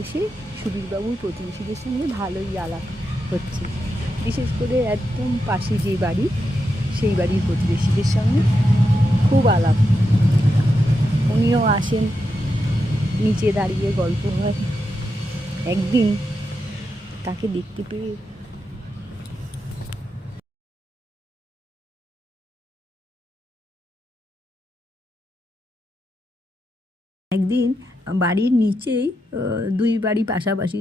এসে সুবীরবাবুর প্রতিবেশীদের সঙ্গে ভালোই আলাপ হচ্ছে, বিশেষ করে একদম পাশে যে বাড়ি সেই বাড়ির প্রতিবেশীদের সঙ্গে খুব আলাপ। উনিও আসেন, নিচে দাঁড়িয়ে গল্প হয়। একদিন তাকে দেখতে পেয়ে একদিন বাড়ির নিচেই দুই বাড়ি পাশাপাশি,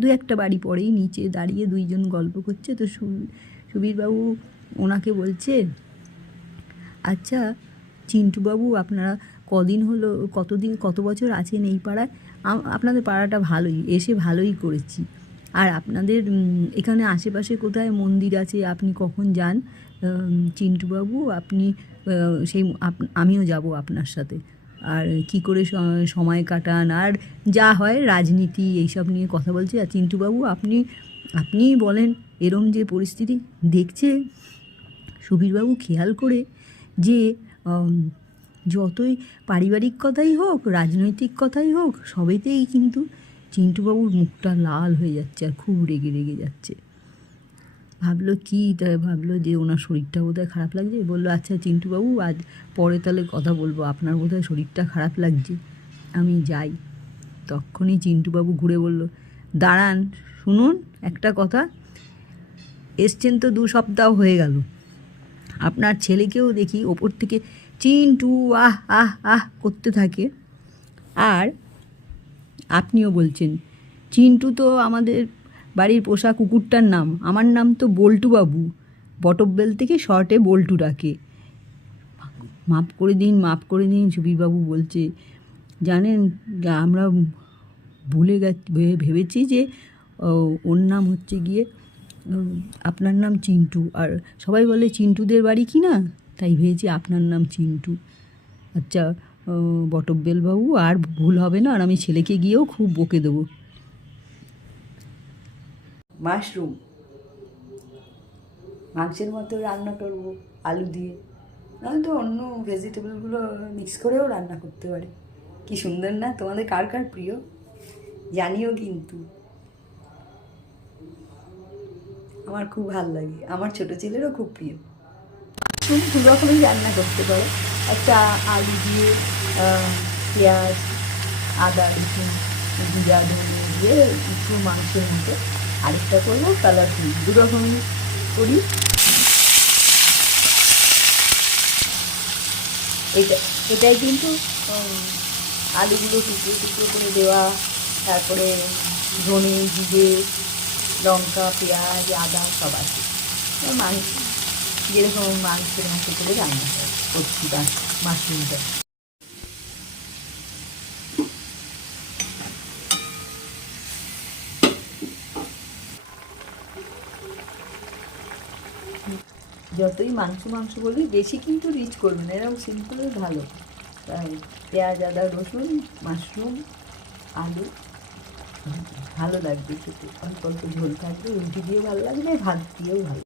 দু একটা বাড়ি পরেই নিচে দাঁড়িয়ে দুইজন গল্প করছে। তো সুবীরবাবু ওনাকে বলছে, আচ্ছা চিন্টুবাবু, আপনারা কত বছর আছেন এই পাড়ায়? আপনাদের পাড়াটা ভালোই, এসে ভালোই করেছি। আর আপনাদের এখানে আশেপাশে কোথায় মন্দির আছে, আপনি কখন যান? চিন্টুবাবু আপনি আমিও যাব আপনার সাথে। আর কি করে সময় কাটান, আর যা হয় রাজনীতি এইসব নিয়ে কথা বলছে। আর চিন্টুবাবু আপনিই বলেন, এরম যে পরিস্থিতি দেখছে সুবীরবাবু খেয়াল করে যে যতই পারিবারিক কথাই হোক, রাজনৈতিক কথাই হোক, সবেতেই কিন্তু চিন্টুবাবুর মুখটা লাল হয়ে যাচ্ছে আর খুব রেগে যাচ্ছে। ভাবলো যে ওনার শরীরটা বোধহয় খারাপ লাগছে। বললো, আচ্ছা চিন্টুবাবু, আজ পরে তাহলে কথা বলবো, আপনার বোধহয় শরীরটা খারাপ লাগছে, আমি যাই। তখনই চিন্টুবাবু ঘুরে বলল, দাঁড়ান, শুনুন একটা কথা। এসছেন তো 2 সপ্তাহ হয়ে গেল, আপনার ছেলেকেও দেখি ওপর থেকে চিন্টু আহ আহ আহ করতে থাকে, আর আপনিও বলছেন। চিন্টু তো আমাদের বাড়ির পোষা কুকুরটার নাম, আমার নাম তো বল্টুবাবু। বটব্বেল থেকে শর্টে বল্টু ডাকে। মাফ করে দিন সুবীরবাবু বলছে, জানেন আমরা ভেবেছি যে ওর নাম হচ্ছে গিয়ে, আপনার নাম চিন্টু, আর সবাই বলে চিন্টুদের বাড়ি কি না, তাই ভেবেছি আপনার নাম চিন্টু। আচ্ছা বটব্বেলবাবু, আর ভুল হবে না, আর আমি ছেলেকে গিয়েও খুব বকে দেবো। মাশরুম মাংসের মতো রান্না করবো আলু দিয়ে, নয়তো অন্য ভেজিটেবলগুলো মিক্স করেও রান্না করতে পারি। কি সুন্দর না? তোমাদের কার কার প্রিয় জানিও কিন্তু। আমার খুব ভালো লাগে, আমার ছোটো ছেলেরও খুব প্রিয়। তুমি দু রকমই রান্না করতে পারো। একটা আলু দিয়ে পেঁয়াজ, আদা, রসুন, জিরা, ধনে দিয়ে একটু মাংসের মতো, আরেকটা করবো কালারফুল। দু রকমই করি। এটাই কিন্তু আলুগুলো টুকরো করে দেওয়া, তারপরে ধনে, জিরে, লঙ্কা, পেঁয়াজ, আদা সব আছে। মাংস যেরকম মাংসের মতো করে রান্না করছি মাশরুমটা। যতই মাংস বলি, বেশি কিন্তু রিচ করবে না, এরকম সিম্পলই ভালো। তাই পেঁয়াজ, আদা, রসুন, মাশরুম, আলু, ভালো লাগবে খেতে। অল্প ঝোল থাকবে, রুটি দিয়েও ভালো লাগবে, ভাত দিয়েও ভালো।